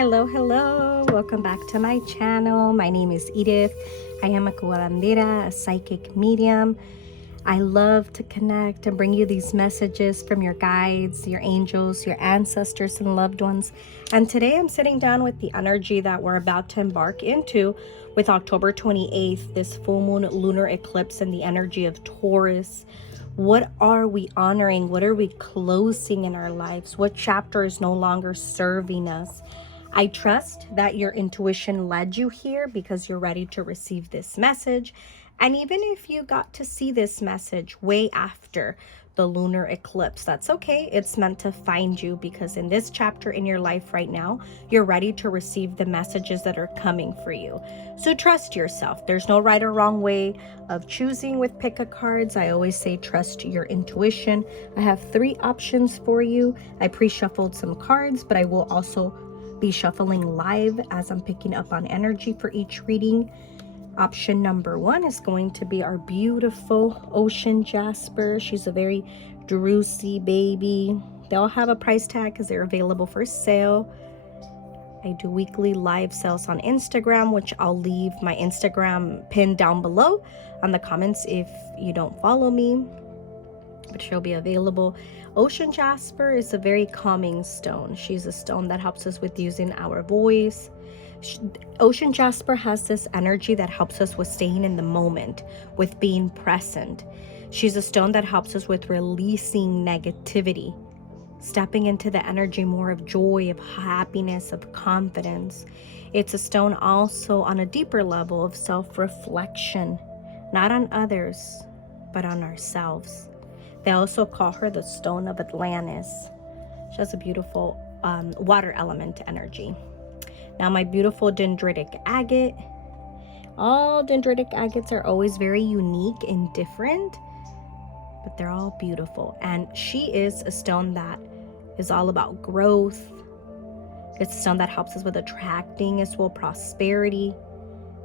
Hello. Welcome back to my channel. My name is Edith. I am a curandera, a psychic medium. I love to connect and bring you these messages from your guides, your angels, your ancestors, and loved ones. And today I'm sitting down with the energy that we're about to embark into with October 28th, this full moon lunar eclipse and the energy of Taurus. What are we honoring? What are we closing in our lives? What chapter is no longer serving us? I trust that your intuition led you here because you're ready to receive this message. And even if you got to see this message way after the lunar eclipse, that's okay. It's meant to find you because in this chapter in your life right now, you're ready to receive the messages that are coming for you. So trust yourself. There's no right or wrong way of choosing with pick a cards. I always say trust your intuition. I have 3 options for you. I pre-shuffled some cards, but I will also be shuffling live as I'm picking up on energy for each reading. Option number 1 is going to be our beautiful Ocean Jasper. She's a very druzy baby. They all have a price tag because they're available for sale. I do weekly live sales on Instagram, which I'll leave my Instagram pinned down below on the comments if you don't follow me, but she'll be available. Ocean Jasper is a very calming stone. She's a stone that helps us with using our voice. Ocean Jasper has this energy that helps us with staying in the moment, with being present. She's a stone that helps us with releasing negativity, stepping into the energy more of joy, of happiness, of confidence. It's a stone also on a deeper level of self-reflection, not on others, but on ourselves. They also call her the Stone of Atlantis. She has a beautiful water element energy. Now my beautiful Dendritic Agate. All Dendritic Agates are always very unique and different, but they're all beautiful. And she is a stone that is all about growth. It's a stone that helps us with attracting as well prosperity.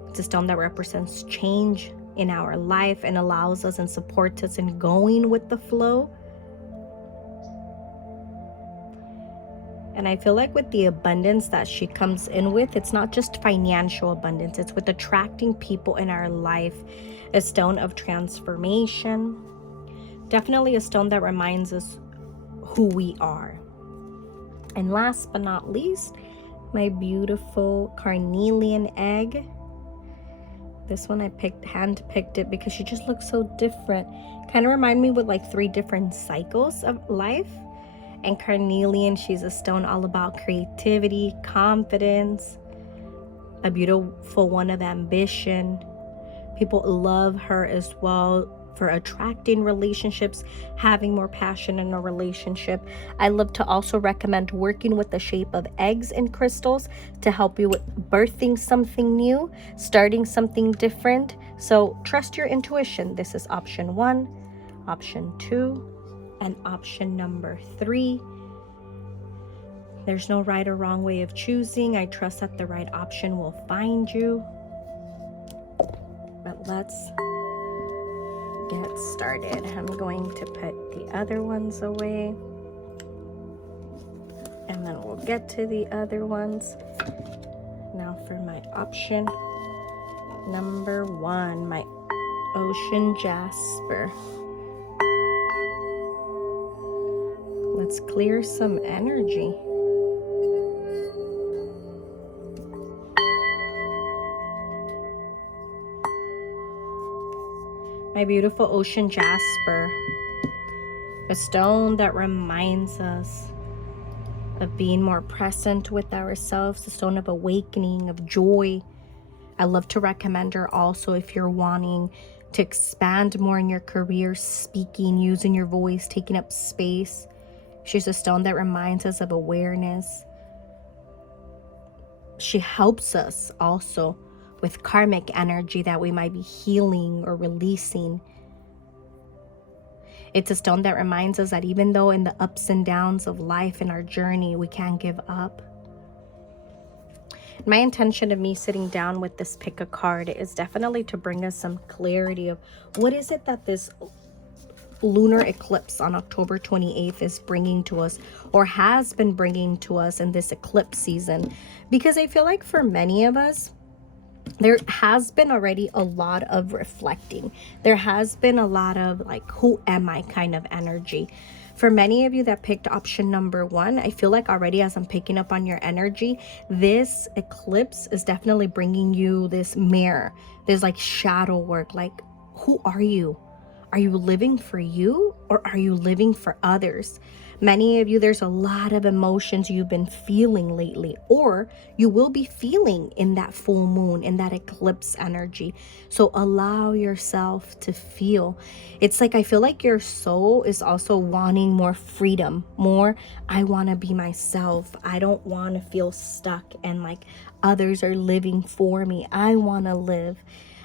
It's a stone that represents change in our life and allows us and supports us in going with the flow. And I feel like with the abundance that she comes in with, it's not just financial abundance, it's with attracting people in our life. A stone of transformation. Definitely a stone that reminds us who we are. And last but not least, my beautiful Carnelian egg. This one I hand-picked it because she just looks so different. Kind of remind me with like 3 different cycles of life. And Carnelian, she's a stone all about creativity, confidence, a beautiful one of ambition. People love her as well for attracting relationships, having more passion in a relationship. I love to also recommend working with the shape of eggs and crystals to help you with birthing something new, starting something different. So trust your intuition. This is option 1, option 2, and option number 3. There's no right or wrong way of choosing. I trust that the right option will find you. But let's get started. I'm going to put the other ones away, and then we'll get to the other ones. Now for my option number 1, my Ocean Jasper. Let's clear some energy. My beautiful Ocean Jasper, a stone that reminds us of being more present with ourselves, a stone of awakening, of joy. I love to recommend her also if you're wanting to expand more in your career, speaking, using your voice, taking up space. She's a stone that reminds us of awareness. She helps us also with karmic energy that we might be healing or releasing. It's a stone that reminds us that even though in the ups and downs of life and our journey, we can't give up. My intention of me sitting down with this pick a card is definitely to bring us some clarity of what is it that this lunar eclipse on October 28th is bringing to us, or has been bringing to us in this eclipse season. Because I feel like for many of us, there has been already a lot of reflecting. There has been a lot of like, who am I kind of energy. For many of you that picked option number 1, I feel like already as I'm picking up on your energy, this eclipse is definitely bringing you this mirror, this like shadow work. Like, who are you? Are you living for you, or are you living for others? Many of you, there's a lot of emotions you've been feeling lately, or you will be feeling in that full moon, in that eclipse energy. So allow yourself to feel. It's like, I feel like your soul is also wanting more freedom, more, I want to be myself. I don't want to feel stuck and like others are living for me. I want to live.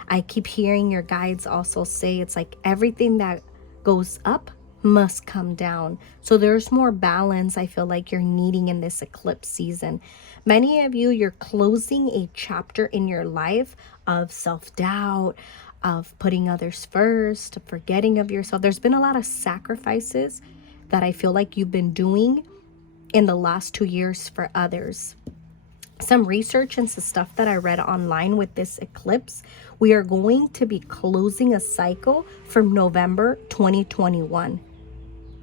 I keep hearing your guides also say it's like everything that goes up must come down. So there's more balance I feel like you're needing in this eclipse season. Many of you, you're closing a chapter in your life of self-doubt, of putting others first, of forgetting of yourself. There's been a lot of sacrifices that I feel like you've been doing in the last 2 years for others. Some research and some stuff that I read online with this eclipse, we are going to be closing a cycle from November 2021.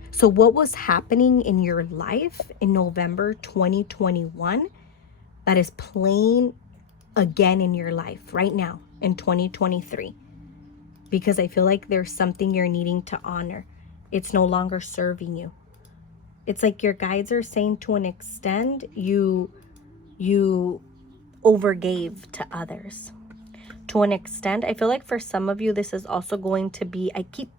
So what was happening in your life in November 2021 that is playing again in your life right now in 2023? Because I feel like there's something you're needing to honor. It's no longer serving you. It's like your guides are saying, to an extent, you overgave to others. To an extent, I feel like for some of you, this is also going to be, I keep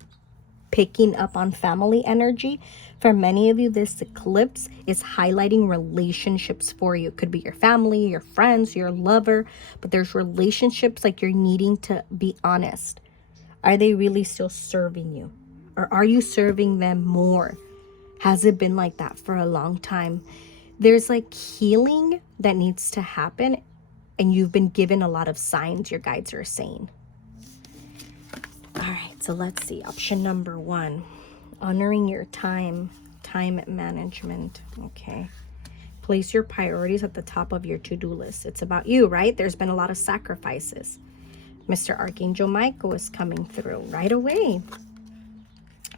picking up on family energy. For many of you, this eclipse is highlighting relationships for you. It could be your family, your friends, your lover, but there's relationships like you're needing to be honest. Are they really still serving you? Or are you serving them more? Has it been like that for a long time? There's like healing that needs to happen, and you've been given a lot of signs your guides are saying. All right, so let's see. Option number 1, honoring your time management. Okay. Place your priorities at the top of your to-do list. It's about you, right? There's been a lot of sacrifices. Mr. Archangel Michael is coming through right away.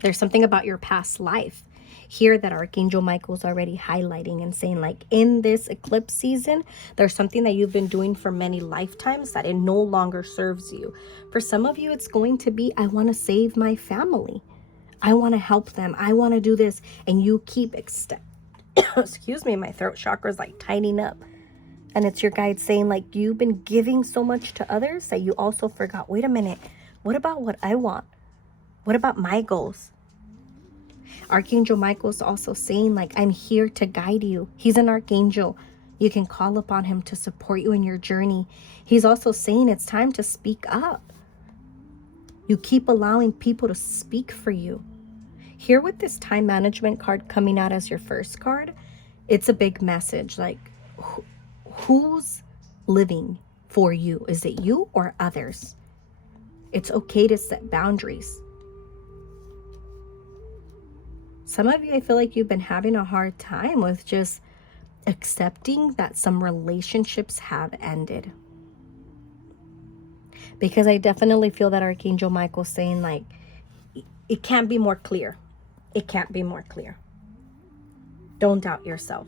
There's something about your past life here that Archangel Michael's already highlighting and saying, like, in this eclipse season, there's something that you've been doing for many lifetimes that it no longer serves you. For some of you, it's going to be, I want to save my family. I want to help them. I want to do this. And you keep excuse me, my throat chakra is like tightening up. And it's your guide saying, like, you've been giving so much to others that you also forgot, wait a minute, what about what I want? What about my goals? Archangel Michael is also saying, like, I'm here to guide you. He's an archangel. You can call upon him to support you in your journey. He's also saying it's time to speak up. You keep allowing people to speak for you. Here with this time management card coming out as your first card, it's a big message. Like, who's living for you? Is it you or others? It's okay to set boundaries. Some of you, I feel like you've been having a hard time with just accepting that some relationships have ended. Because I definitely feel that Archangel Michael's saying, like, it can't be more clear. It can't be more clear. Don't doubt yourself.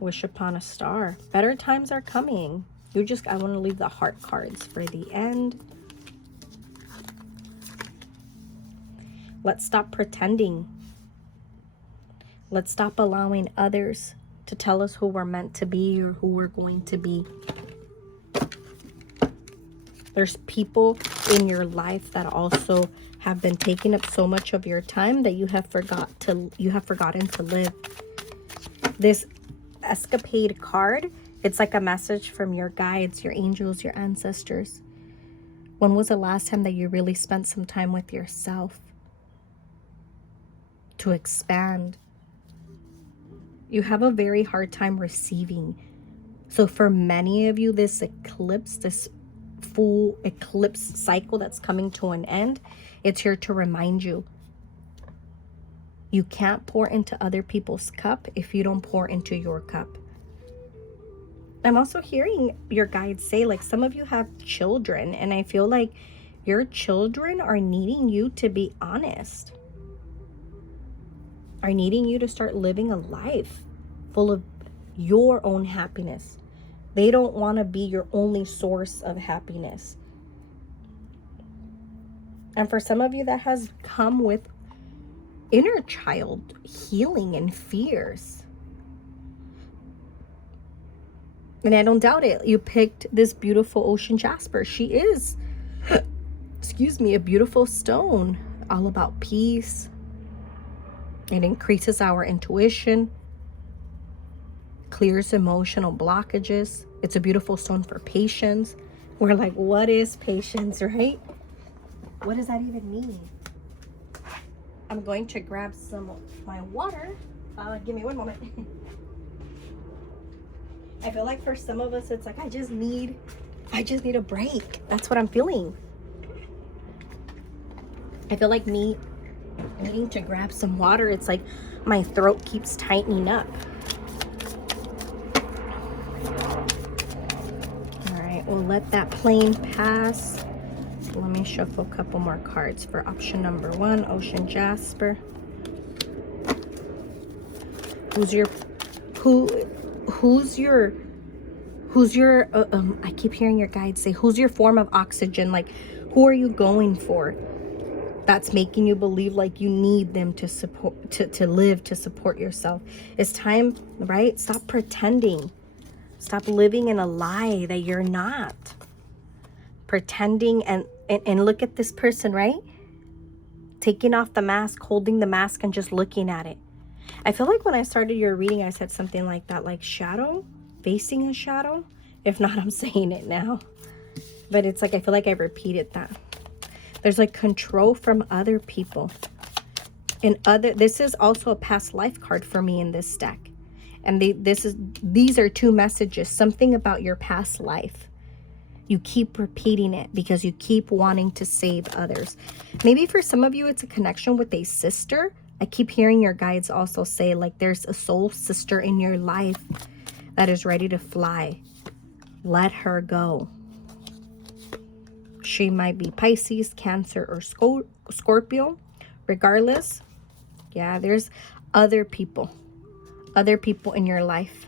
Wish upon a star. Better times are coming. I want to leave the heart cards for the end. Let's stop pretending. Let's stop allowing others to tell us who we're meant to be or who we're going to be. There's people in your life that also have been taking up so much of your time that you have forgotten to live. This escapade card, it's like a message from your guides, your angels, your ancestors. When was the last time that you really spent some time with yourself to expand? You have a very hard time receiving. So for many of you, this eclipse, this full eclipse cycle that's coming to an end. It's here to remind you, you can't pour into other people's cup if you don't pour into your cup. I'm also hearing your guides say, like, some of you have children, and I feel like your children are needing you to be honest, are needing you to start living a life full of your own happiness. They don't want to be your only source of happiness. And for some of you, that has come with inner child healing and fears. And I don't doubt it. You picked this beautiful Ocean Jasper. She is, excuse me, a beautiful stone, all about peace. It increases our intuition, clears emotional blockages. It's a beautiful stone for patience. We're like, what is patience, right? What does that even mean? I'm going to grab some of my water. Give me one moment. I feel like for some of us, it's like, I just need a break. That's what I'm feeling. I feel like me needing to grab some water. It's like my throat keeps tightening up. All right, we'll let that plane pass. Let me shuffle a couple more cards for option number 1, Ocean Jasper. Who's your I keep hearing your guides say, who's your form of oxygen? Like, who are you going for that's making you believe like you need them to support, to live, to support yourself? It's time, right? Stop pretending. Stop living in a lie that you're not. Pretending and look at this person, right? Taking off the mask, holding the mask, and just looking at it. I feel like when I started your reading, I said something like that, like shadow, facing a shadow. If not, I'm saying it now. But it's like, I feel like I repeated that. There's like control from other people. This is also a past life card for me in this deck. And these are 2 messages, something about your past life. You keep repeating it because you keep wanting to save others. Maybe for some of you, it's a connection with a sister. I keep hearing your guides also say, like, there's a soul sister in your life that is ready to fly. Let her go. She might be Pisces, Cancer, or Scorpio. Regardless, yeah, there's other people in your life.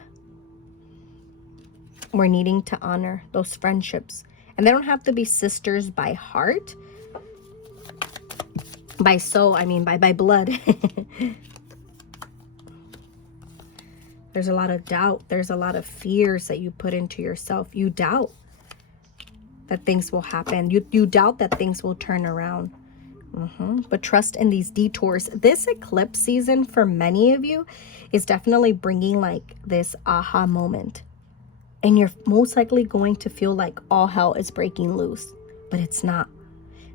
We're needing to honor those friendships. And they don't have to be sisters by heart. By soul, I mean by blood. There's a lot of doubt. There's a lot of fears that you put into yourself. You doubt that things will happen. You doubt that things will turn around. But trust in these detours. This eclipse season for many of you is definitely bringing like this aha moment. And you're most likely going to feel like all hell is breaking loose. But it's not.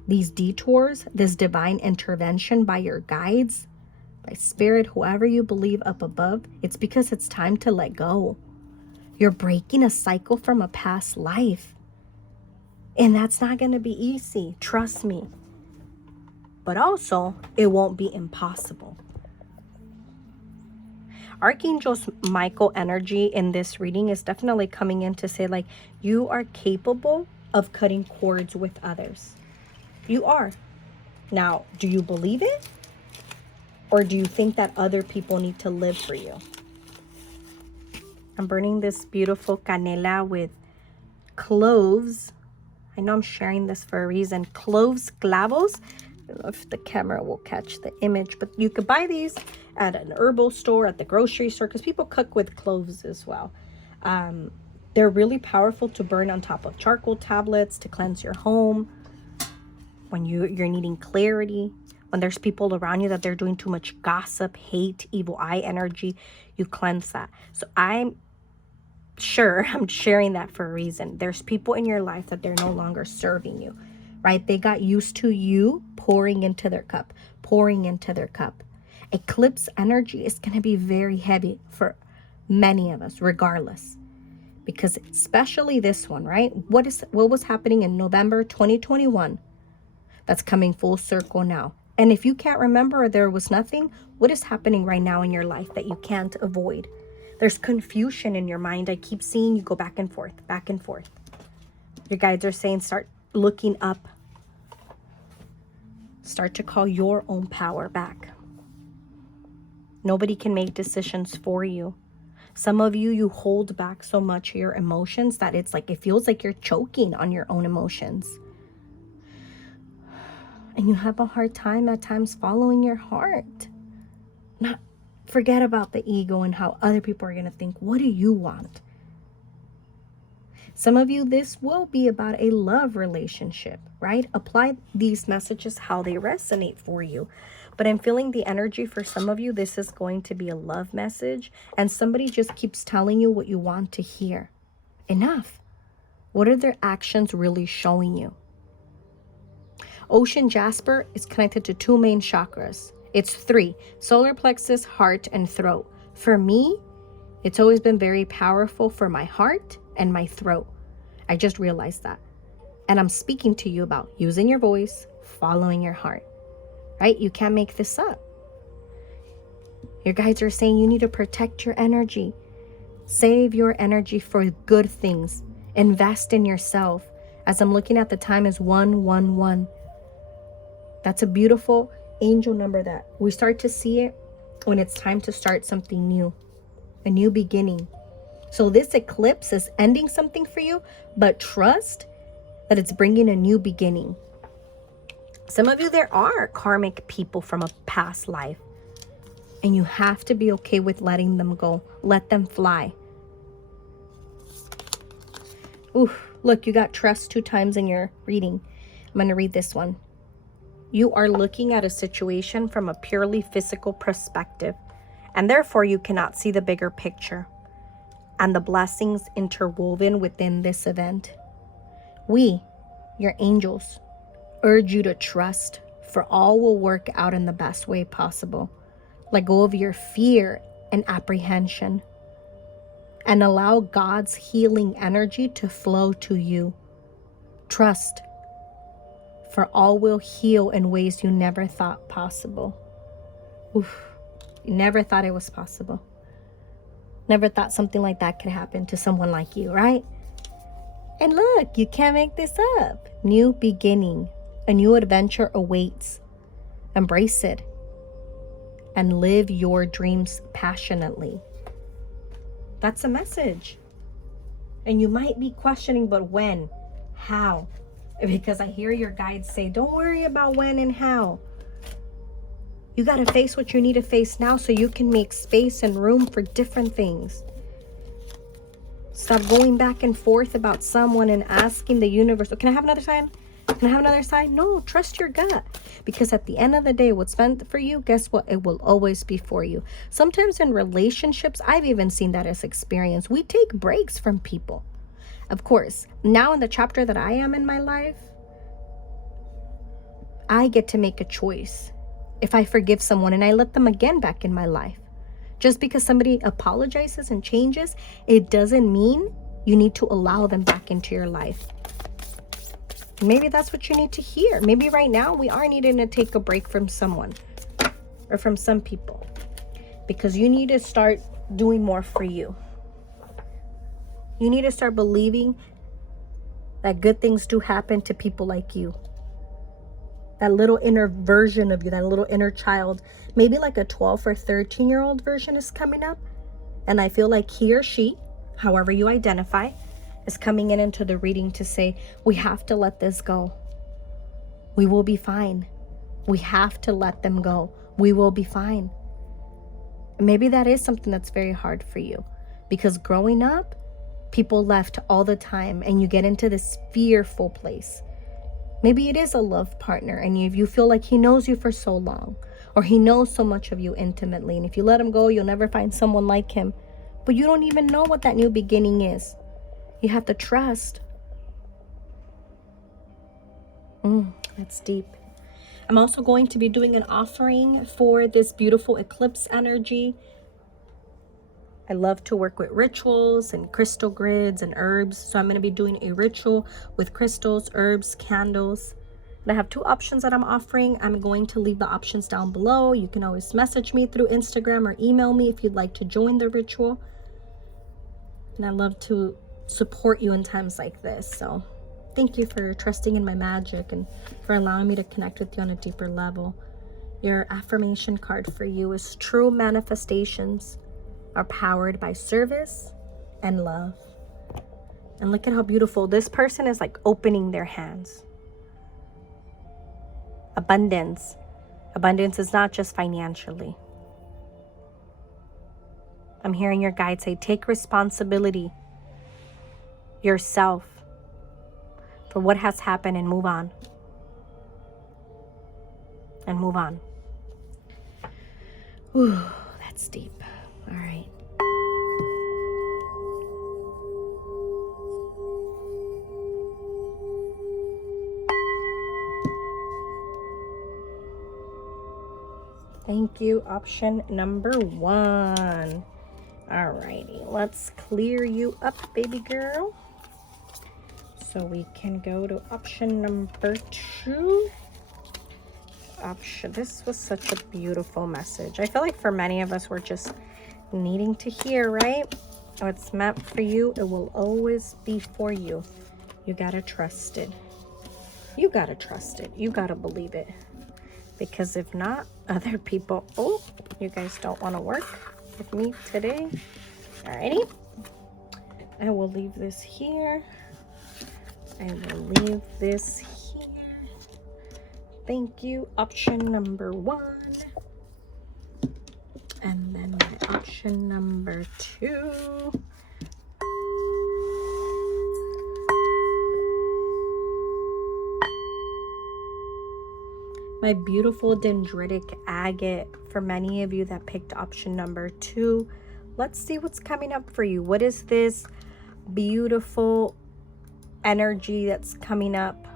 These detours, this divine intervention by your guides, by spirit, whoever you believe up above, it's because it's time to let go. You're breaking a cycle from a past life. And that's not going to be easy. Trust me. But also, it won't be impossible. Archangel Michael energy in this reading is definitely coming in to say, like, you are capable of cutting cords with others. You are. Now, do you believe it? Or do you think that other people need to live for you? I'm burning this beautiful canela with cloves. I know I'm sharing this for a reason. Cloves, clavos. I don't know if the camera will catch the image, but you could buy these at an herbal store, at the grocery store, because people cook with cloves as well. They're really powerful to burn on top of charcoal tablets to cleanse your home. When you're needing clarity, when there's people around you that they're doing too much gossip, hate, evil eye energy, you cleanse that. So I'm sure I'm sharing that for a reason. There's people in your life that they're no longer serving you, right? They got used to you pouring into their cup, pouring into their cup. Eclipse energy is going to be very heavy for many of us, regardless, Because especially this one, right? What was happening in November 2021 that's coming full circle now? And if you can't remember or there was nothing, what is happening right now in your life that you can't avoid? There's confusion in your mind. I keep seeing you go back and forth, back and forth. Your guides are saying start looking up. Start to call your own power back. Nobody can make decisions for you. Some of you hold back so much your emotions that it's like, it feels like you're choking on your own emotions. And you have a hard time at times following your heart. Not forget about the ego and how other people are going to think. What do you want? Some of you, this will be about a love relationship, right? Apply these messages how they resonate for you. But I'm feeling the energy for some of you. This is going to be a love message. And somebody just keeps telling you what you want to hear. Enough. What are their actions really showing you? Ocean Jasper is connected to 2 main chakras. It's 3. Solar plexus, heart, and throat. For me, it's always been very powerful for my heart and my throat. I just realized that. And I'm speaking to you about using your voice, following your heart. Right? You can't make this up. Your guides are saying you need to protect your energy. Save your energy for good things. Invest in yourself. As I'm looking at the time is 111. That's a beautiful angel number that we start to see it when it's time to start something new. A new beginning. So this eclipse is ending something for you, but trust that it's bringing a new beginning. Some of you, there are karmic people from a past life, and you have to be okay with letting them go. Let them fly. Ooh, look, you got trust 2 times in your reading. I'm going to read this one. You are looking at a situation from a purely physical perspective, and therefore you cannot see the bigger picture and the blessings interwoven within this event. We, your angels, urge you to trust, for all will work out in the best way possible. Let go of your fear and apprehension and allow God's healing energy to flow to you. Trust, for all will heal in ways you never thought possible. Oof, you never thought it was possible. Never thought something like that could happen to someone like you, right? And look, you can't make this up. New beginning. A new adventure awaits. Embrace it. And live your dreams passionately. That's a message. And you might be questioning, but when? How? Because I hear your guides say, don't worry about when and how. You got to face what you need to face now so you can make space and room for different things. Stop going back and forth about someone and asking the universe, oh, can I have another sign? Can I have another sign? No, trust your gut. Because at the end of the day, what's meant for you, guess what? It will always be for you. Sometimes in relationships, I've even seen that as experience. We take breaks from people. Of course, now in the chapter that I am in my life, I get to make a choice. If I forgive someone and I let them again back in my life. Just because somebody apologizes and changes, it doesn't mean you need to allow them back into your life. Maybe that's what you need to hear. Maybe right now we are needing to take a break from someone or from some people because you need to start doing more for you. You need to start believing that good things do happen to people like you. That little inner version of you, that little inner child, maybe like a 12 or 13-year-old version is coming up. And I feel like he or she, however you identify, is coming into the reading to say, we have to let this go. We will be fine. We have to let them go. We will be fine. And maybe that is something that's very hard for you because growing up, people left all the time and you get into this fearful place. Maybe it is a love partner and you feel like he knows you for so long or he knows so much of you intimately. And if you let him go, you'll never find someone like him. But you don't even know what that new beginning is. You have to trust. That's deep. I'm also going to be doing an offering for this beautiful eclipse energy. I love to work with rituals and crystal grids and herbs. So I'm going to be doing a ritual with crystals, herbs, candles. And I have 2 options that I'm offering. I'm going to leave the options down below. You can always message me through Instagram or email me if you'd like to join the ritual. And I love to support you in times like this. So thank you for trusting in my magic and for allowing me to connect with you on a deeper level. Your affirmation card for you is true manifestations are powered by service and love. And look at how beautiful this person is, like opening their hands. Abundance. Abundance is not just financially. I'm hearing your guide say, take responsibility yourself for what has happened and move on. And move on. Ooh, that's deep. All right. Thank you. Option number 1. Alrighty, let's clear you up, baby girl. So we can go to option number 2. This was such a beautiful message. I feel like for many of us, we're just needing to hear, right? What's meant for you, it will always be for you. You gotta trust it. You gotta trust it. You gotta believe it. Because if not, other people, oh, you guys don't want to work with me today. Alrighty. I will leave this here. I will leave this here. Thank you. Option number 1. And then my option number 2. My beautiful dendritic agate. For many of you that picked option number 2, let's see what's coming up for you. What is this beautiful energy that's coming up,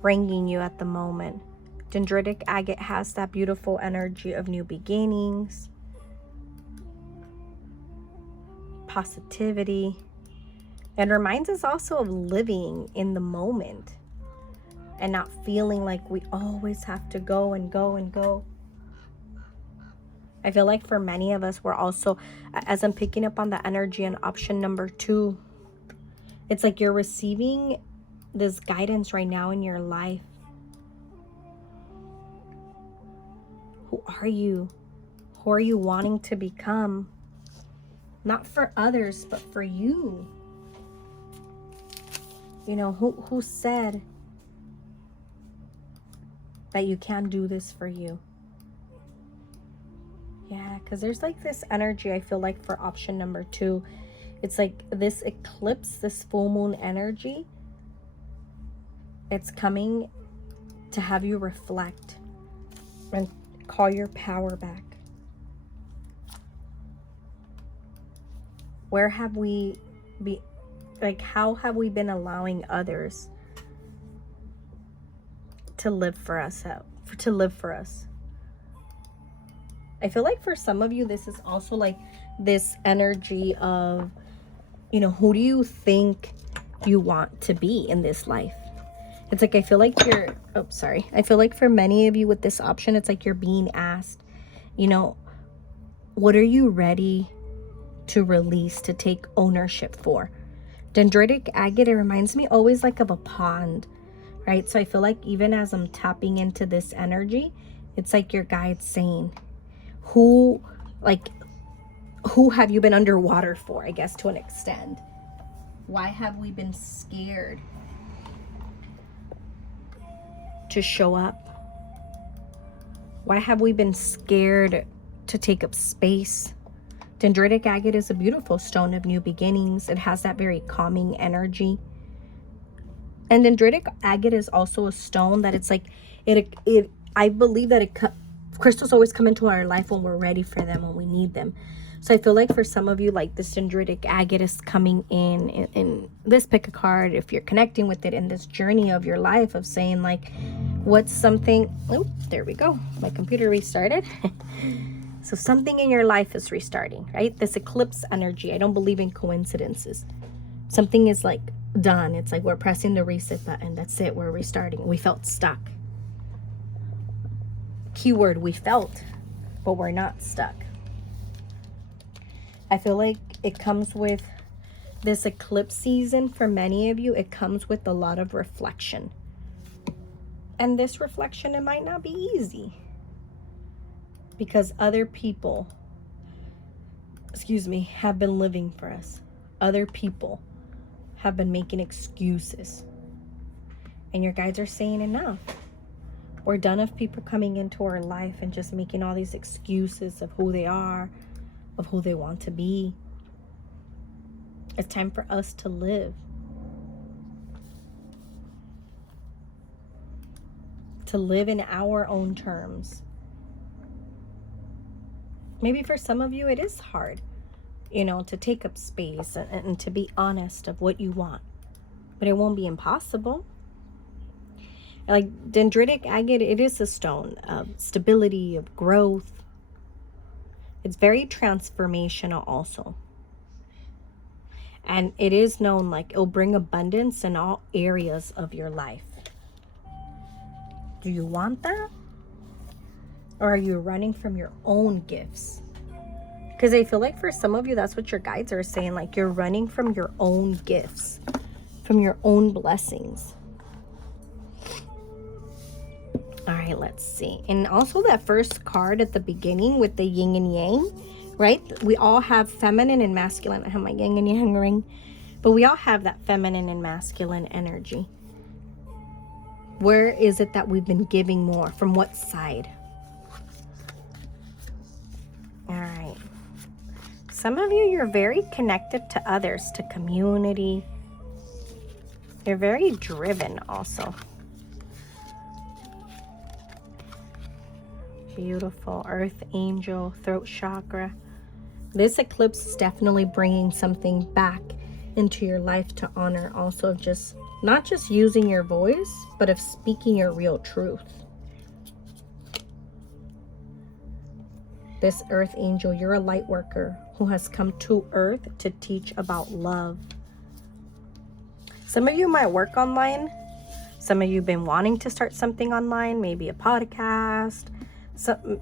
bringing you at the moment? Dendritic agate has that beautiful energy of new beginnings, positivity, and reminds us also of living in the moment and not feeling like we always have to go and go and go. I feel like for many of us, we're also, as I'm picking up on the energy in option number 2, it's like you're receiving this guidance right now in your life. Who are you? Who are you wanting to become? Not for others, but for you. You know, who said that you can do this for you? Yeah, because there's like this energy, I feel like, for option number 2. It's like this eclipse, this full moon energy. It's coming to have you reflect and call your power back. Where have we how have we been allowing others to live for us, I feel like for some of you, this is also like this energy of, you know, who do you think you want to be in this life? It's like, I feel like I feel like for many of you with this option, it's like you're being asked, you know, what are you ready to release, to take ownership for? Dendritic agate, it reminds me always like of a pond, right? So I feel like even as I'm tapping into this energy, it's like your guide saying, who have you been underwater for, I guess, to an extent? Why have we been scared to show up? Why have we been scared to take up space? Dendritic agate is a beautiful stone of new beginnings. It has that very calming energy. And dendritic agate is also a stone that it's like, I believe that crystals always come into our life when we're ready for them, when we need them. So I feel like for some of you, like this dendritic agate is coming in this pick a card, if you're connecting with it in this journey of your life of saying like, what's something, oh, there we go. My computer restarted. So something in your life is restarting, right? This eclipse energy, I don't believe in coincidences. Something is like done. It's like we're pressing the reset button. That's it. We're restarting. We felt stuck. Keyword, we felt, but we're not stuck. I feel like it comes with this eclipse season. For many of you, it comes with a lot of reflection. And this reflection, it might not be easy. Because other people, have been living for us. Other people have been making excuses. And your guides are saying enough. We're done of people coming into our life and just making all these excuses of who they are, of who they want to be. It's time for us to live. To live in our own terms. Maybe for some of you it is hard, to take up space and to be honest of what you want. But it won't be impossible. Like Dendritic Agate, it is a stone of stability, of growth. It's very transformational also. And it is known like it'll bring abundance in all areas of your life. Do you want that? Or are you running from your own gifts? Because I feel like for some of you, that's what your guides are saying. Like you're running from your own gifts, from your own blessings. All right, let's see. And also that first card at the beginning with the yin and yang, right? We all have feminine and masculine. I have my yin and yang ring. But we all have that feminine and masculine energy. Where is it that we've been giving more? From what side? All right. Some of you, you're very connected to others, to community. You're very driven also. Beautiful. Earth angel, throat chakra. This eclipse is definitely bringing something back into your life to honor also of just, not just using your voice, but of speaking your real truth. This earth angel, you're a light worker who has come to earth to teach about love. Some of you might work online. Some of you have been wanting to start something online, maybe a podcast,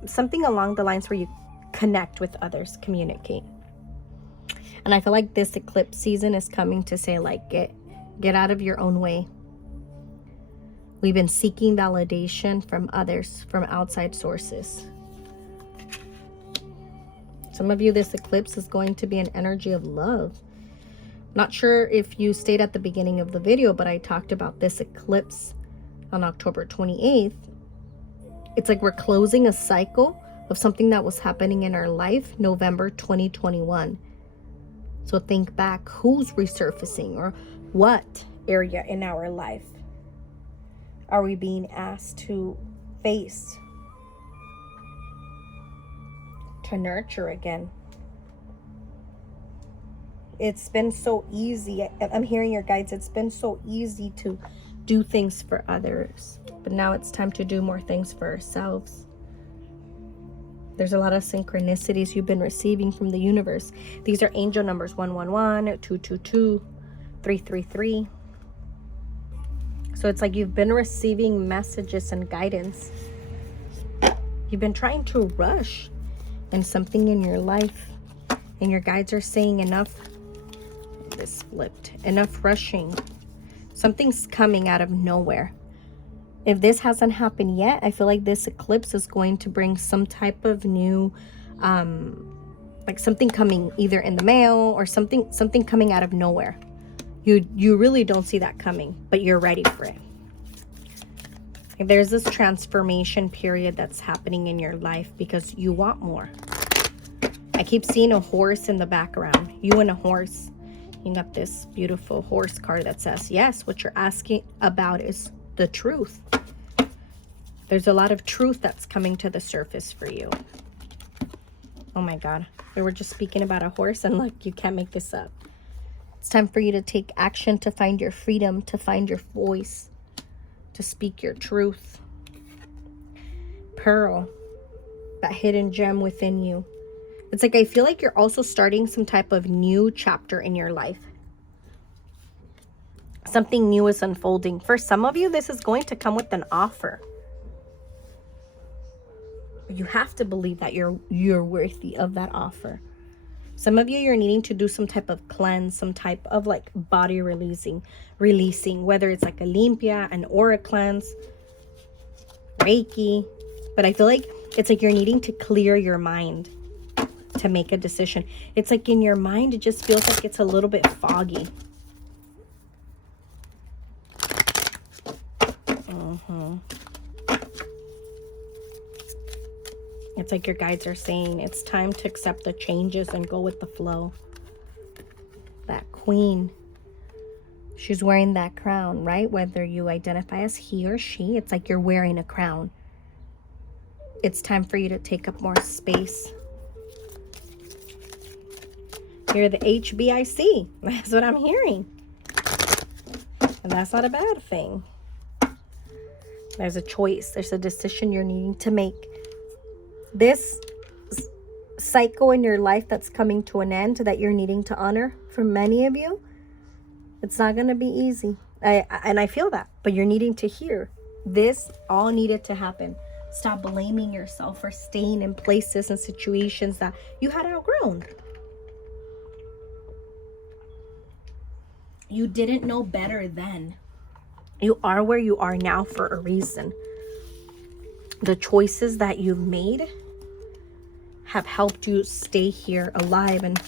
something along the lines where you connect with others, communicate. And I feel like this eclipse season is coming to say, like, get out of your own way. We've been seeking validation from others, from outside sources. Some of you, this eclipse is going to be an energy of love. Not sure if you stayed at the beginning of the video, but I talked about this eclipse on October 28th. It's like we're closing a cycle of something that was happening in our life, November 2021. So think back, who's resurfacing or what area in our life are we being asked to face, to nurture again? It's been so easy. I'm hearing your guides. It's been so easy to do things for others, but now it's time to do more things for ourselves. There's a lot of synchronicities you've been receiving from the universe. These are angel numbers 111, 222, 333. So it's like you've been receiving messages and guidance. You've been trying to rush in something in your life, and your guides are saying enough. This flipped. Enough rushing. Something's coming out of nowhere. If this hasn't happened yet, I feel like this eclipse is going to bring some type of new, like something coming either in the mail or something coming out of nowhere. You really don't see that coming, but you're ready for it. There's this transformation period that's happening in your life because you want more. I keep seeing a horse in the background. You and a horse. You got this beautiful horse card that says, yes, what you're asking about is the truth. There's a lot of truth that's coming to the surface for you. Oh my God. We were just speaking about a horse, and look, you can't make this up. It's time for you to take action, to find your freedom, to find your voice, to speak your truth. Pearl. that hidden gem within you. It's like I feel like you're also starting some type of new chapter in your life. Something new is unfolding. For some of you, this is going to come with an offer. You have to believe that you're worthy of that offer. Some of you, you're needing to do some type of cleanse, some type of like body releasing, whether it's like a limpia, an aura cleanse, Reiki. But I feel like it's like you're needing to clear your mind to make a decision. It's like in your mind, it just feels like it's a little bit foggy. It's like your guides are saying it's time to accept the changes and go with the flow. That queen, she's wearing that crown, right? Whether you identify as he or she, it's like you're wearing a crown. It's time for you to take up more space. You're the HBIC. That's what I'm hearing. And that's not a bad thing. There's a choice. There's a decision you're needing to make. This cycle in your life that's coming to an end that you're needing to honor, for many of you, it's not going to be easy. And I feel that. But you're needing to hear. This all needed to happen. Stop blaming yourself for staying in places and situations that you had outgrown. You didn't know better then. You are where you are now for a reason. The choices that you've made have helped you stay here alive and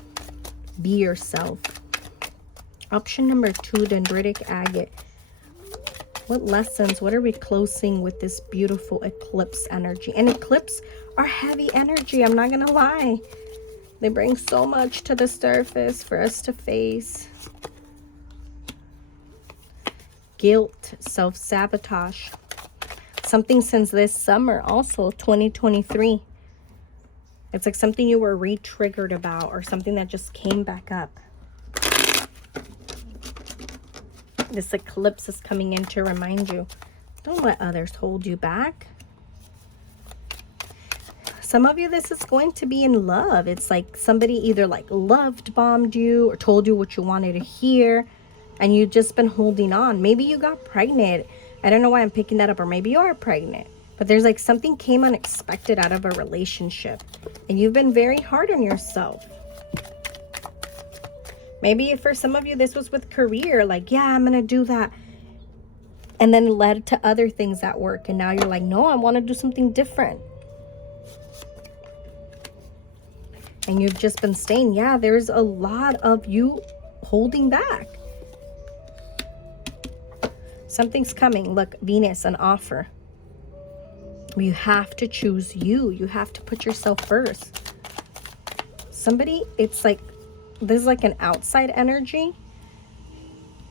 be yourself. Option number 2, Dendritic Agate. What lessons, what are we closing with this beautiful eclipse energy? And eclipse are heavy energy, I'm not gonna lie. They bring so much to the surface for us to face. Guilt, self-sabotage. Something since this summer, also 2023. It's like something you were re-triggered about or something that just came back up. This eclipse is coming in to remind you, don't let others hold you back. Some of you, this is going to be in love. It's like somebody either like loved bombed you or told you what you wanted to hear, and you've just been holding on. Maybe you got pregnant. I don't know why I'm picking that up. Or maybe you are pregnant. But there's like something came unexpected out of a relationship. And you've been very hard on yourself. Maybe for some of you, this was with career. Like, yeah, I'm going to do that. And then it led to other things at work. And now you're like, no, I want to do something different. And you've just been staying. Yeah, there's a lot of you holding back. Something's coming. Look, Venus, an offer. You have to choose you. You have to put yourself first. Somebody, it's like, this is like an outside energy.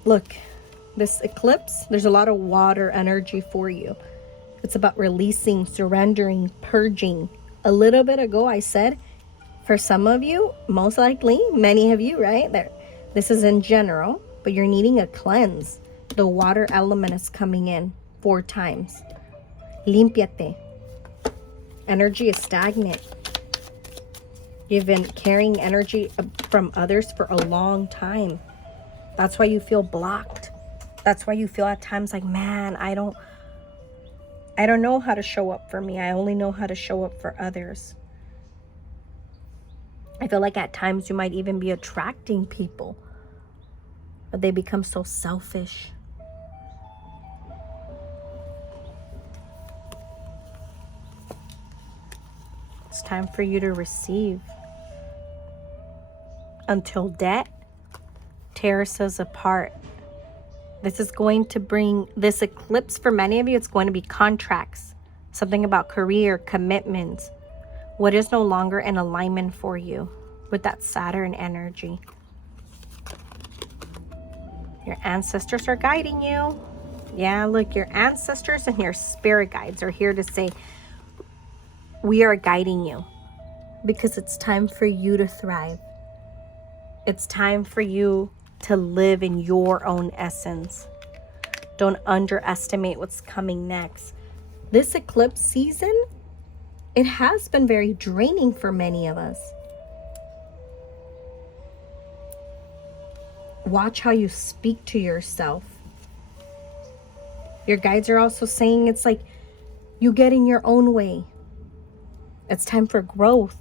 Look, this eclipse, there's a lot of water energy for you. It's about releasing, surrendering, purging. A little bit ago, I said, for some of you, most likely, many of you, right? This is in general, but you're needing a cleanse. The water element is coming in 4 times. Límpiate. Energy is stagnant. You've been carrying energy from others for a long time. That's why you feel blocked. That's why you feel at times like, man, I don't know how to show up for me. I only know how to show up for others. I feel like at times you might even be attracting people, but they become so selfish. It's time for you to receive. Until death tears us apart. This is going to bring this eclipse for many of you. It's going to be contracts, something about career, commitments, what is no longer in alignment for you with that Saturn energy. Your ancestors are guiding you. Yeah, look, your ancestors and your spirit guides are here to say, we are guiding you because it's time for you to thrive. It's time for you to live in your own essence. Don't underestimate what's coming next. This eclipse season, It has been very draining for many of us. Watch how you speak to yourself. Your guides are also saying it's like you get in your own way. It's time for growth.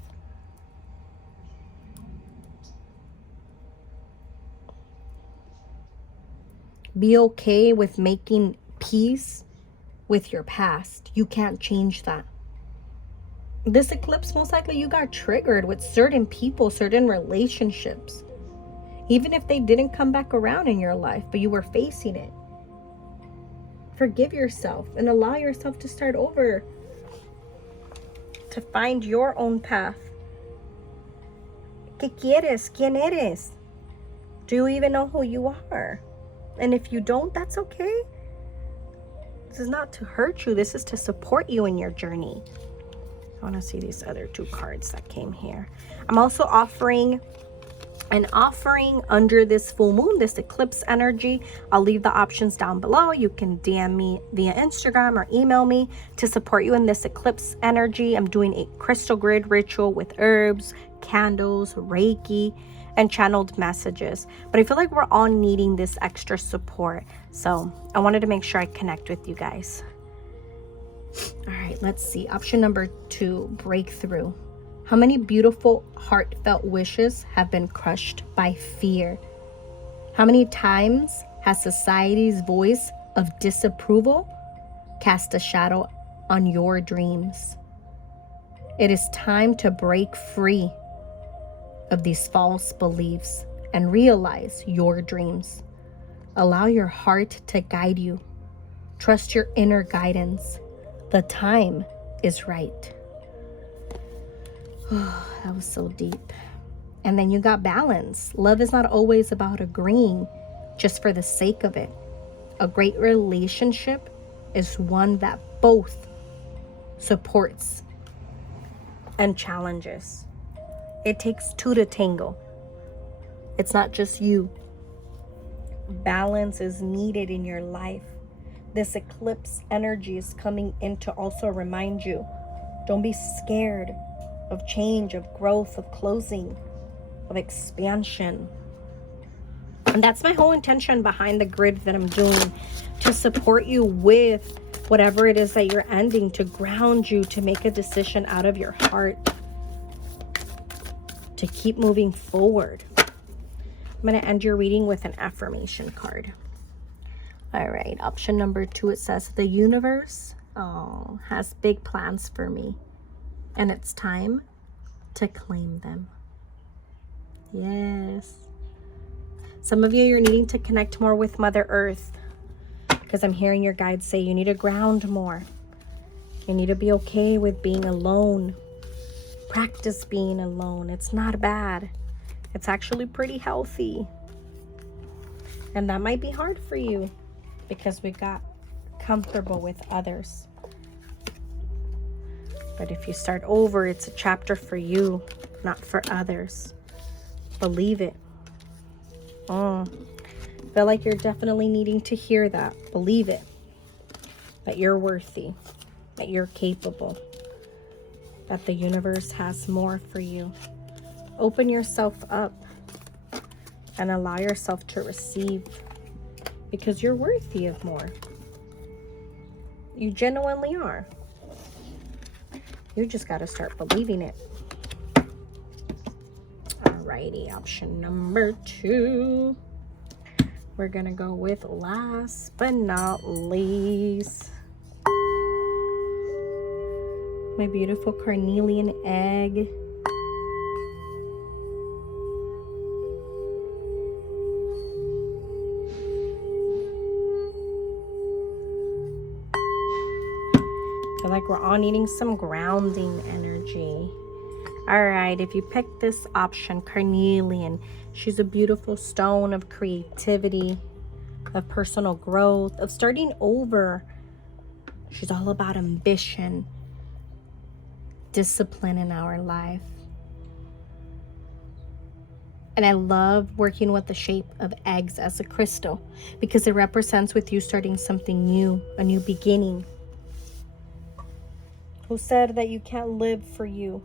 Be okay with making peace with your past. You can't change that. This eclipse, most likely you got triggered with certain people, certain relationships. Even if they didn't come back around in your life, but you were facing it. Forgive yourself and allow yourself to start over. To find your own path. ¿Qué quieres? ¿Quién eres? Do you even know who you are? And if you don't, that's okay. This is not to hurt you. This is to support you in your journey. I want to see these other 2 cards that came here. I'm also offering an offering under this full moon, this eclipse energy. I'll leave the options down below. You can DM me via Instagram or email me to support you in this eclipse energy. I'm doing a crystal grid ritual with herbs, candles, Reiki, and channeled messages. But I feel like we're all needing this extra support. So I wanted to make sure I connect with you guys. All right, let's see. Option number 2, breakthrough. How many beautiful, heartfelt wishes have been crushed by fear? How many times has society's voice of disapproval cast a shadow on your dreams? It is time to break free of these false beliefs and realize your dreams. Allow your heart to guide you. Trust your inner guidance. The time is right. Oh, that was so deep. And then you got balance. Love is not always about agreeing just for the sake of it. A great relationship is one that both supports and challenges. It takes 2 to tango. It's not just you. Balance is needed in your life. This eclipse energy is coming in to also remind you, don't be scared of change, of growth, of closing, of expansion. And that's my whole intention behind the grid that I'm doing, to support you with whatever it is that you're ending, to ground you, to make a decision out of your heart, to keep moving forward. I'm going to end your reading with an affirmation card. All right, option number 2, it says, the universe has big plans for me, and it's time to claim them. Yes. Some of you, you're needing to connect more with Mother Earth, because I'm hearing your guides say you need to ground more. You need to be okay with being alone. Practice being alone. It's not bad. It's actually pretty healthy. And that might be hard for you because we got comfortable with others. But if you start over, it's a chapter for you, not for others. Believe it. I feel like you're definitely needing to hear that. Believe it. That you're worthy. That you're capable. That the universe has more for you. Open yourself up and allow yourself to receive, because you're worthy of more. You genuinely are. You just got to start believing it. Alrighty, option number 2. We're going to go with last but not least. My beautiful carnelian egg. I feel like we're all needing some grounding energy. All right, if you pick this option, carnelian, she's a beautiful stone of creativity, of personal growth, of starting over. She's all about ambition, discipline in our life. And I love working with the shape of eggs as a crystal, because it represents with you starting something new, a new beginning. who said that you can't live for you.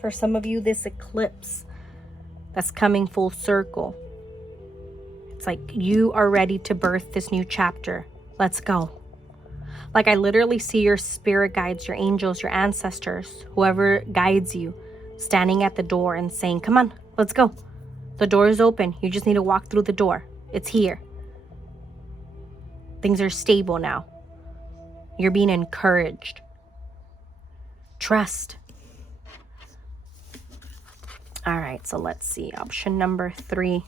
For some of you, this eclipse that's coming full circle. It's like you are ready to birth this new chapter. Let's go. Like I literally see your spirit guides, your angels, your ancestors, whoever guides you, standing at the door and saying, come on, let's go. The door is open. You just need to walk through the door. It's here. Things are stable now. You're being encouraged. Trust. All right, so let's see. Option number 3.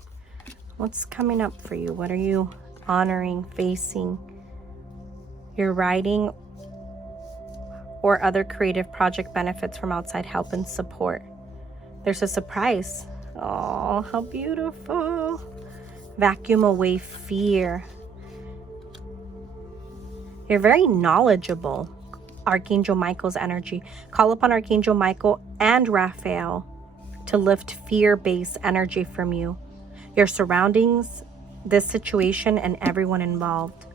What's coming up for you? What are you honoring, facing? Your writing or other creative project benefits from outside help and support. There's a surprise. Oh, how beautiful. Vacuum away fear. You're very knowledgeable. Archangel Michael's energy. Call upon Archangel Michael and Raphael to lift fear-based energy from you, your surroundings, this situation, and everyone involved.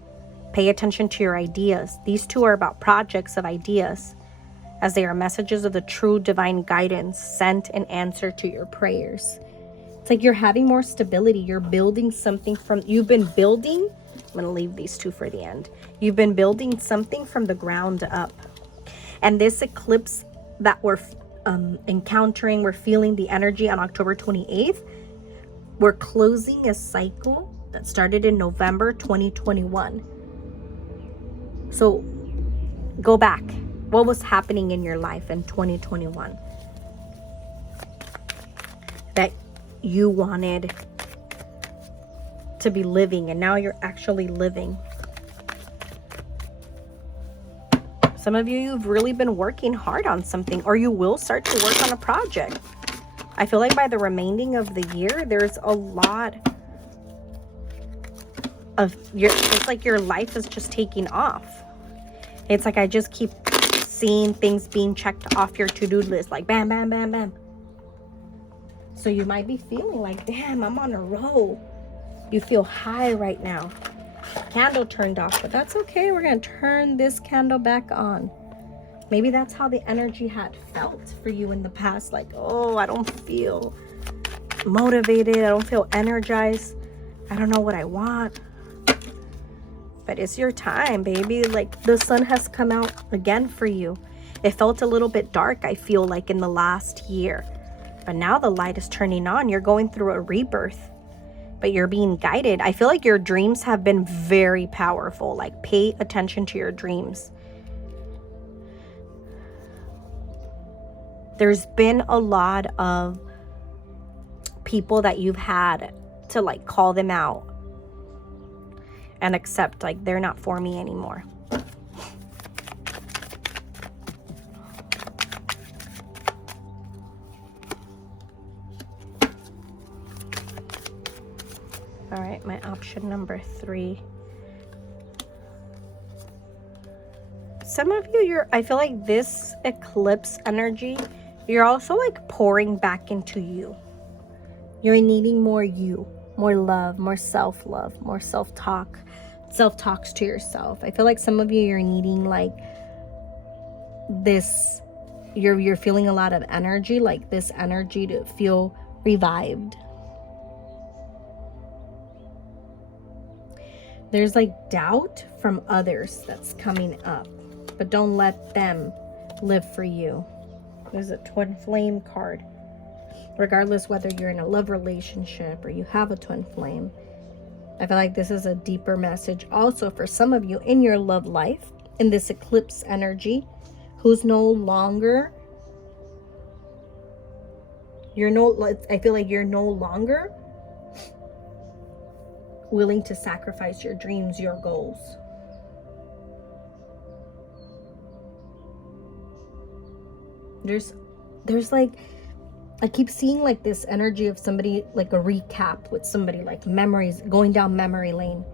Pay attention to your ideas. These 2 are about projects of ideas, as they are messages of the true divine guidance sent in answer to your prayers. It's like you're having more stability. You're building something you've been building. I'm going to leave these 2 for the end. You've been building something from the ground up. And this eclipse that we're encountering, we're feeling the energy on October 28th. We're closing a cycle that started in November 2021. So go back. What was happening in your life in 2021 that you wanted to be living, and now you're actually living? Some of you, you've really been working hard on something, or you will start to work on a project. I feel like by the remaining of the year, there's a lot of it's like your life is just taking off. It's like I just keep seeing things being checked off your to-do list, like bam, bam, bam, bam. So you might be feeling like, damn, I'm on a roll. You feel high right now. Candle turned off, but that's okay. We're going to turn this candle back on. Maybe that's how the energy had felt for you in the past. Like, oh, I don't feel motivated. I don't feel energized. I don't know what I want. But it's your time, baby. Like, the sun has come out again for you. It felt a little bit dark, I feel like, in the last year. But now the light is turning on. You're going through a rebirth. But you're being guided. I feel like your dreams have been very powerful. Like, pay attention to your dreams. There's been a lot of people that you've had to, like, call them out and accept, like, they're not for me anymore. All right, my option number 3. Some of you, I feel like this eclipse energy, you're also like pouring back into you. You're needing more you, more love, more self-love, more self-talks to yourself. I feel like some of you, you're needing like this, you're feeling a lot of energy, like this energy to feel revived. There's like doubt from others that's coming up, but don't let them live for you. There's a twin flame card. Regardless whether you're in a love relationship or you have a twin flame, I feel like this is a deeper message also for some of you in your love life, in this eclipse energy, who's no longer, I feel like you're no longer willing to sacrifice your dreams, your goals. There's like, I keep seeing like this energy of somebody, like a recap with somebody, like memories, going down memory lane.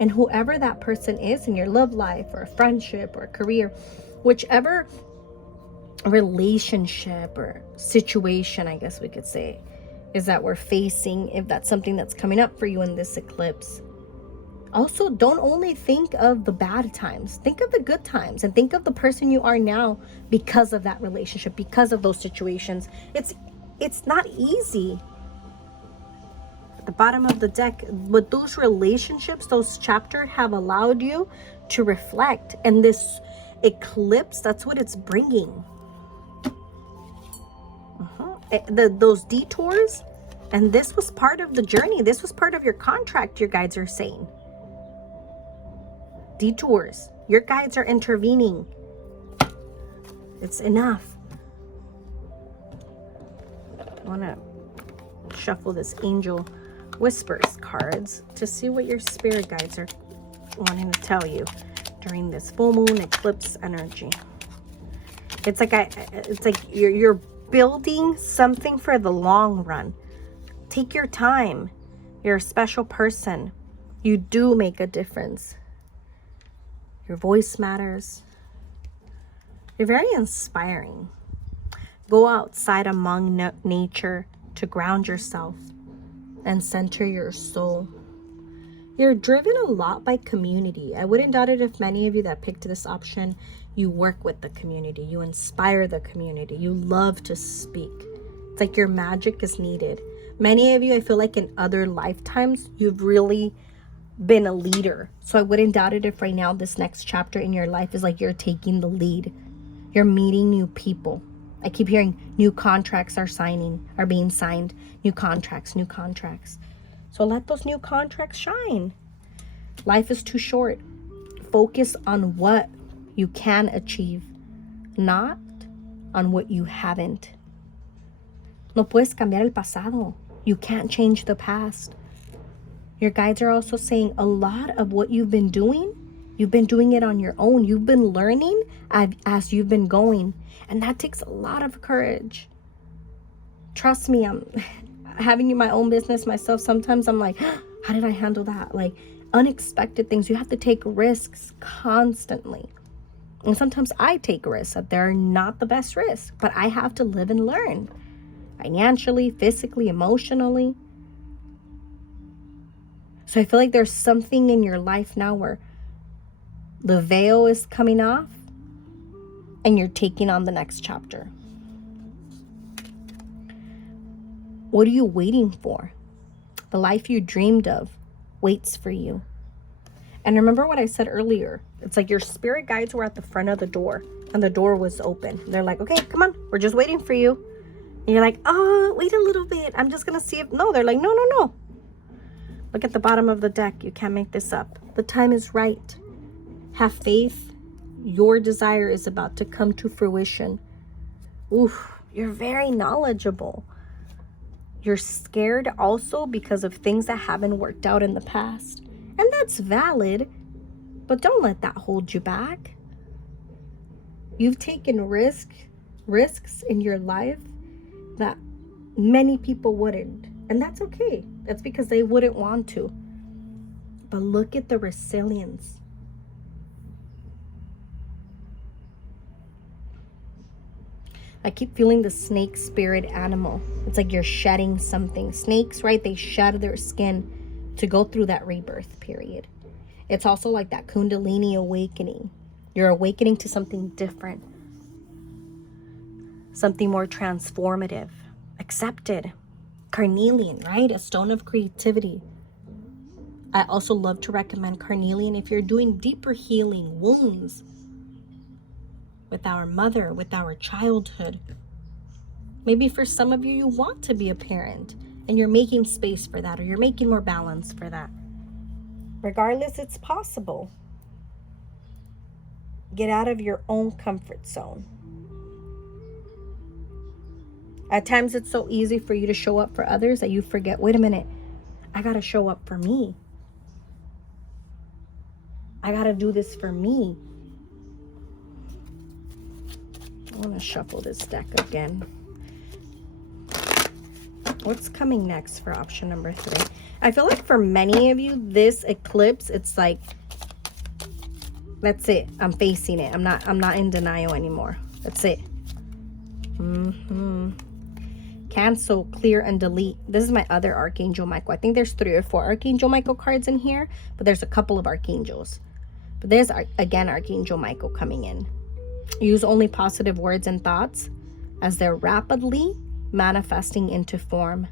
And whoever that person is in your love life or a friendship or a career, whichever relationship or situation, I guess we could say, is that we're facing, if that's something that's coming up for you in this eclipse, Also, don't only think of the bad times. Think of the good times and think of the person you are now because of that relationship, because of those situations. It's not easy. At the bottom of the deck, but those relationships, those chapters have allowed you to reflect. And this eclipse, that's what it's bringing. Those detours, and this was part of the journey. This was part of your contract, your guides are saying. Detours. Your guides are intervening. It's enough. I want to shuffle this Angel Whispers cards to see what your spirit guides are wanting to tell you during this full moon eclipse energy. It's like you're building something for the long run. Take your time. You're a special person. You do make a difference. Your voice matters. You're very inspiring. Go outside among nature to ground yourself and center your soul. You're driven a lot by community. I wouldn't doubt it if many of you that picked this option, you work with the community. You inspire the community. You love to speak. It's like your magic is needed. Many of you, I feel like in other lifetimes, you've really been a leader. So I wouldn't doubt it if right now this next chapter in your life is like you're taking the lead. You're meeting new people. I keep hearing new contracts are being signed. New contracts. So let those new contracts shine. Life is too short. Focus on what you can achieve, not on what you haven't. No puedes cambiar el pasado. You can't change the past. Your guides are also saying a lot of what you've been doing it on your own. You've been learning as you've been going. And that takes a lot of courage. Trust me, I'm having my own business myself. Sometimes I'm like, how did I handle that? Like unexpected things. You have to take risks constantly. And sometimes I take risks that they're not the best risks. But I have to live and learn. Financially, physically, emotionally. So I feel like there's something in your life now where the veil is coming off and you're taking on the next chapter. What are you waiting for? The life you dreamed of waits for you. And remember what I said earlier. It's like your spirit guides were at the front of the door and the door was open. They're like, okay, come on. We're just waiting for you. And you're like, oh, wait a little bit. I'm just going to see if... No, they're like, no. Look at the bottom of the deck. You can't make this up. The time is right. Have faith. Your desire is about to come to fruition. Oof, you're very knowledgeable. You're scared also because of things that haven't worked out in the past. And that's valid, but don't let that hold you back. You've taken risks in your life that many people wouldn't. And that's okay. That's because they wouldn't want to. But look at the resilience. I keep feeling the snake spirit animal. It's like you're shedding something. Snakes, right? They shed their skin to go through that rebirth period. It's also like that Kundalini awakening. You're awakening to something different. Something more transformative. Accepted. Carnelian, right? A stone of creativity. I also love to recommend Carnelian if you're doing deeper healing wounds with our mother, with our childhood. Maybe for some of you, you want to be a parent and you're making space for that, or you're making more balance for that. Regardless, it's possible. Get out of your own comfort zone. At times, it's so easy for you to show up for others that you forget, wait a minute, I got to show up for me. I got to do this for me. I want to shuffle this deck again. What's coming next for option number 3? I feel like for many of you, this eclipse, it's like, that's it. I'm facing it. I'm not in denial anymore. That's it. cancel, clear, and delete. This is my other Archangel Michael. I think there's 3 or 4 Archangel Michael cards in here, but there's a couple of Archangels. But there's, again, Archangel Michael coming in. Use only positive words and thoughts as they're rapidly manifesting into form.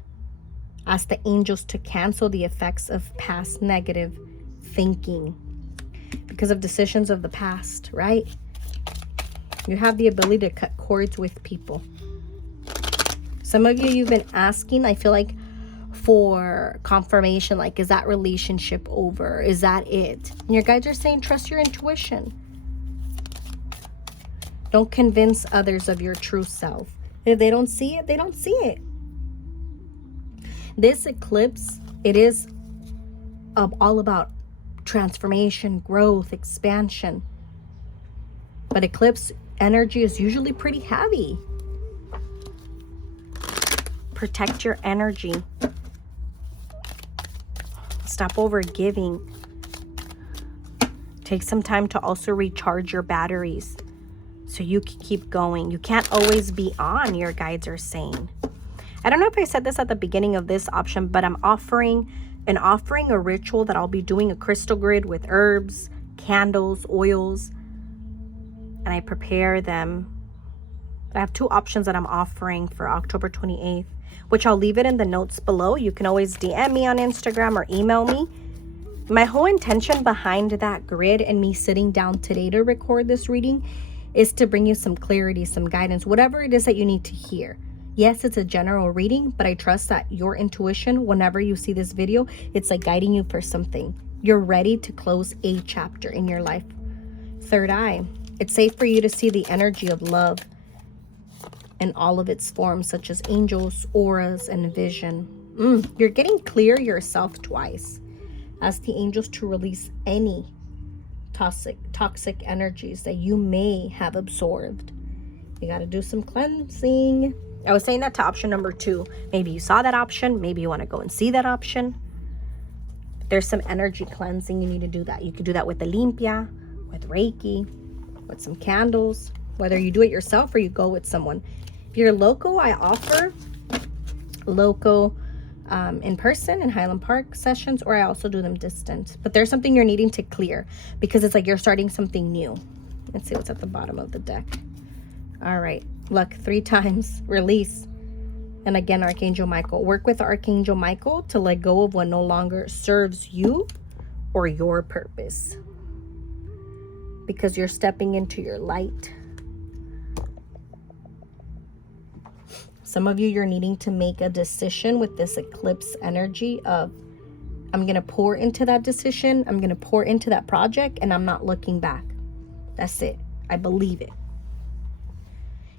Ask the angels to cancel the effects of past negative thinking because of decisions of the past, right? You have the ability to cut cords with people. Some of you, you've been asking, I feel like, for confirmation, like, is that relationship over? Is that it? And your guides are saying, trust your intuition. Don't convince others of your true self. If they don't see it, they don't see it. This eclipse, it is all about transformation, growth, expansion. But eclipse energy is usually pretty heavy. Protect your energy. Stop over giving. Take some time to also recharge your batteries so you can keep going. You can't always be on, your guides are saying. I don't know if I said this at the beginning of this option, but I'm offering a ritual that I'll be doing, a crystal grid with herbs, candles, oils, and I prepare them. I have 2 options that I'm offering for October 28th, which I'll leave it in the notes below. You can always DM me on Instagram or email me. My whole intention behind that grid and me sitting down today to record this reading is to bring you some clarity, some guidance, whatever it is that you need to hear. Yes, it's a general reading, but I trust that your intuition, whenever you see this video, it's like guiding you for something. You're ready to close a chapter in your life. Third eye. It's safe for you to see the energy of love in all of its forms, such as angels, auras, and vision. You're getting clear yourself twice. Ask the angels to release any toxic energies that you may have absorbed. You got to do some cleansing. I was saying that to option number 2. Maybe you saw that option. Maybe you want to go and see that option. There's some energy cleansing. You need to do that. You could do that with the limpia, with Reiki, with some candles, whether you do it yourself or you go with someone. If you're local, I offer local in person in Highland Park sessions, or I also do them distant. But there's something you're needing to clear because it's like you're starting something new. Let's see what's at the bottom of the deck. All right. Luck 3 times. Release. And again, Archangel Michael. Work with Archangel Michael to let go of what no longer serves you or your purpose, because you're stepping into your light. Some of you, you're needing to make a decision with this eclipse energy of, I'm going to pour into that decision. I'm going to pour into that project, and I'm not looking back. That's it. I believe it.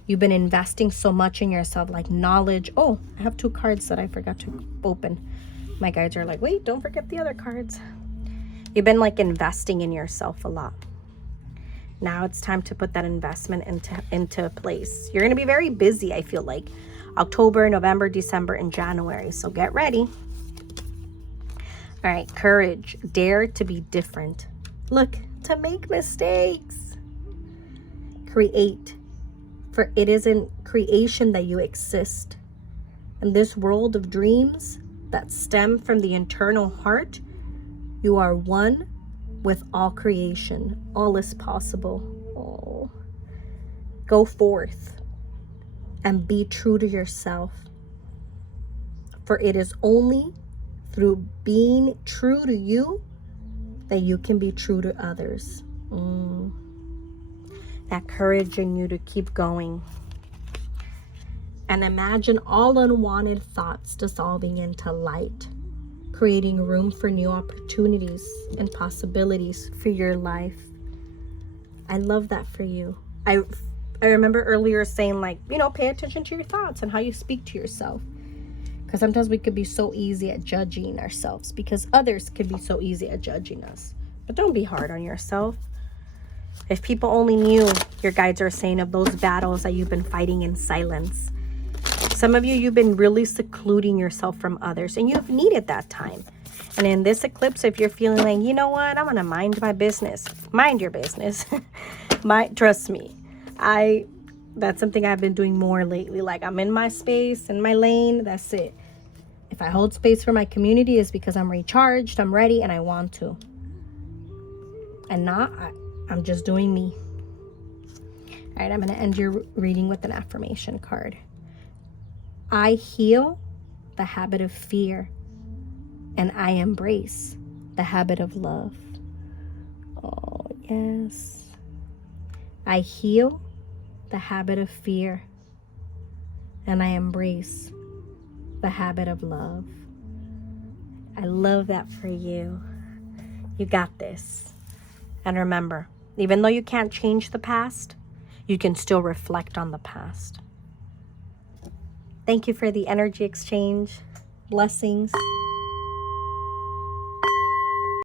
You've been investing so much in yourself, like knowledge. Oh, I have 2 cards that I forgot to open. My guides are like, wait, don't forget the other cards. You've been like investing in yourself a lot. Now it's time to put that investment into place. You're going to be very busy, I feel like. October, November, December, and January. So get ready. All right, courage. Dare to be different. Look, to make mistakes. Create. For it is in creation that you exist. In this world of dreams that stem from the internal heart, you are one with all creation. All is possible. Oh. Go forth and be true to yourself. For it is only through being true to you that you can be true to others. That courage in you to keep going. And imagine all unwanted thoughts dissolving into light, creating room for new opportunities and possibilities for your life. I love that for you. I remember earlier saying, like, you know, pay attention to your thoughts and how you speak to yourself. Because sometimes we could be so easy at judging ourselves because others could be so easy at judging us. But don't be hard on yourself. If people only knew, your guides are saying, of those battles that you've been fighting in silence. Some of you, you've been really secluding yourself from others, and you've needed that time. And in this eclipse, if you're feeling like, you know what, I'm going to mind my business. Mind your business. Trust me. That's something I've been doing more lately. Like, I'm in my space, in my lane, that's it. If I hold space for my community, it's because I'm recharged, I'm ready, and I want to. And not, I'm just doing me. All right, I'm going to end your reading with an affirmation card. I heal the habit of fear, and I embrace the habit of love. Oh, yes. I heal the habit of fear, and I embrace the habit of love. I love that for you. You got this. And remember, even though you can't change the past, you can still reflect on the past. Thank you for the energy exchange. Blessings.